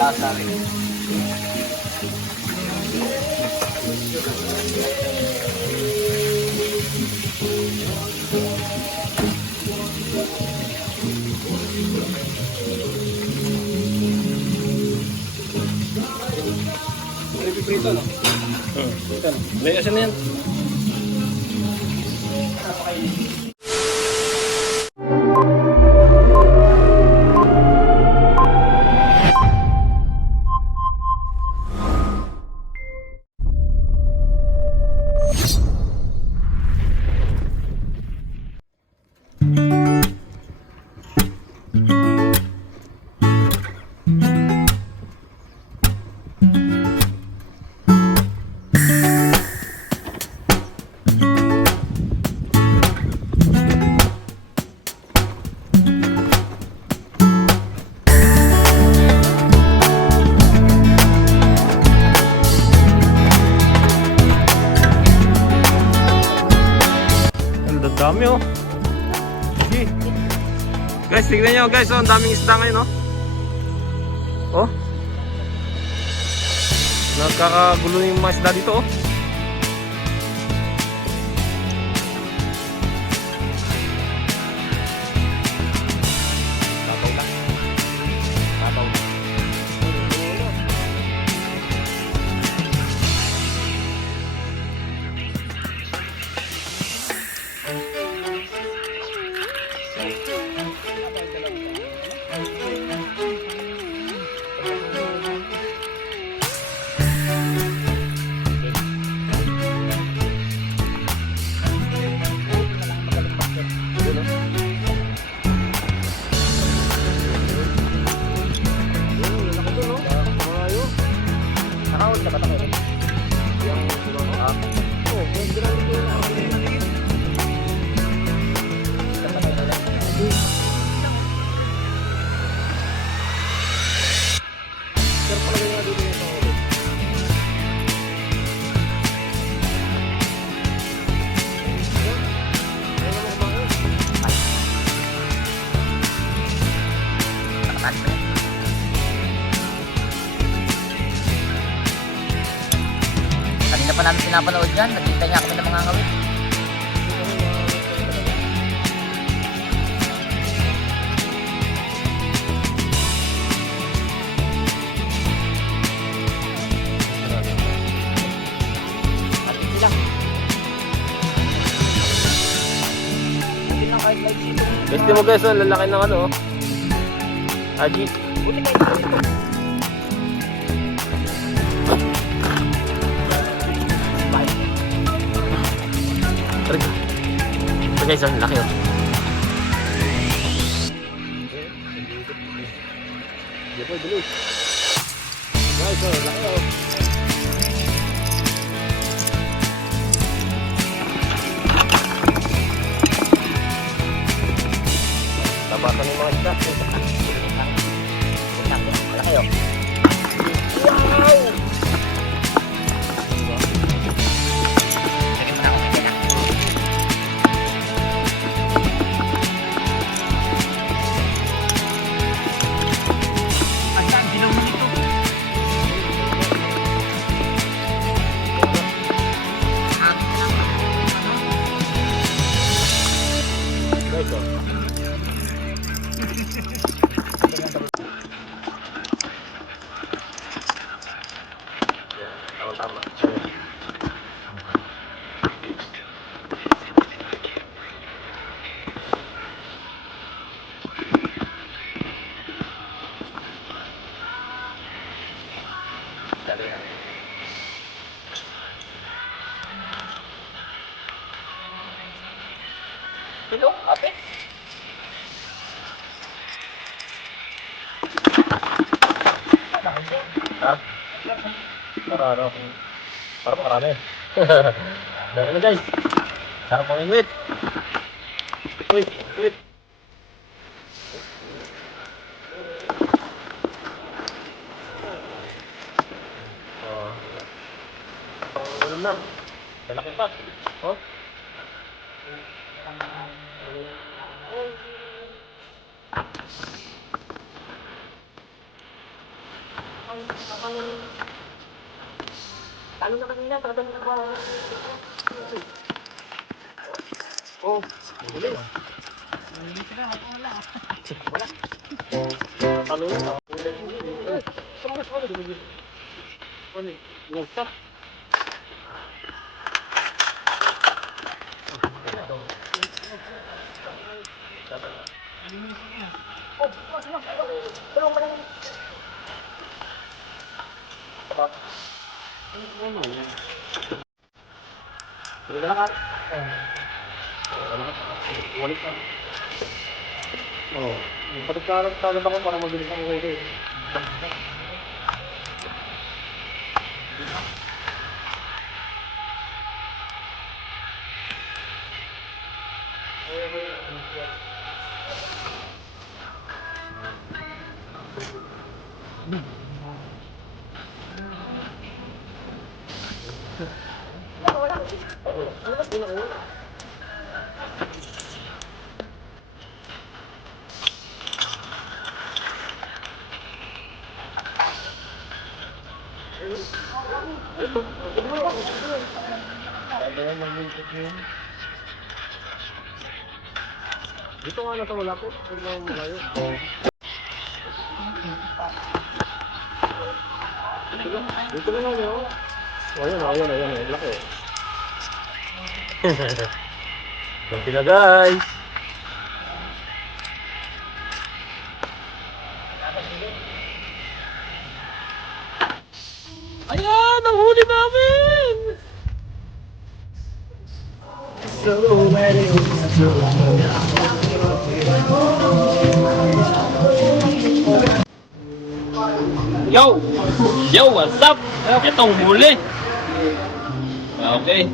lasa rin. Prito, no? Prito, no? May asin na yan. Dami oh. Sige. Guys, tignan nyo guys, oh, ang daming isda ngayon oh. Oh. Nagkakagulo yung mga isda dito oh. Tapaw lang. Tapaw lang. Kanina pa namin pinapanood yan, nagkita niya kami ng mga ngawit. Guys, di mo guys, oh, lalaki ng ano oh. Aji. Buti kayo dito. Ito guys, ang laki oh. Guys, oh, laki oh. Tapakan yung mga isda. Malaki oh. Wow! Tama. Pilong, kapit. Ha? Para marami. Dami na guys. Sarap ang ingwit. Wait. Ano na? Malaki pa. Oh. Talo na kanina, talo na ba? Oh, bilis. Wala. Talo na. Oh, patagkaroon ako para mabilis ang uwi. Dito nga na sa malapit. Huwag na yung malayo. Dito na lang yun. Ayun. Laki. Laki na guys. Ayan! Ang huli namin! Yo! Yo, what's up? Itong huli. Okay.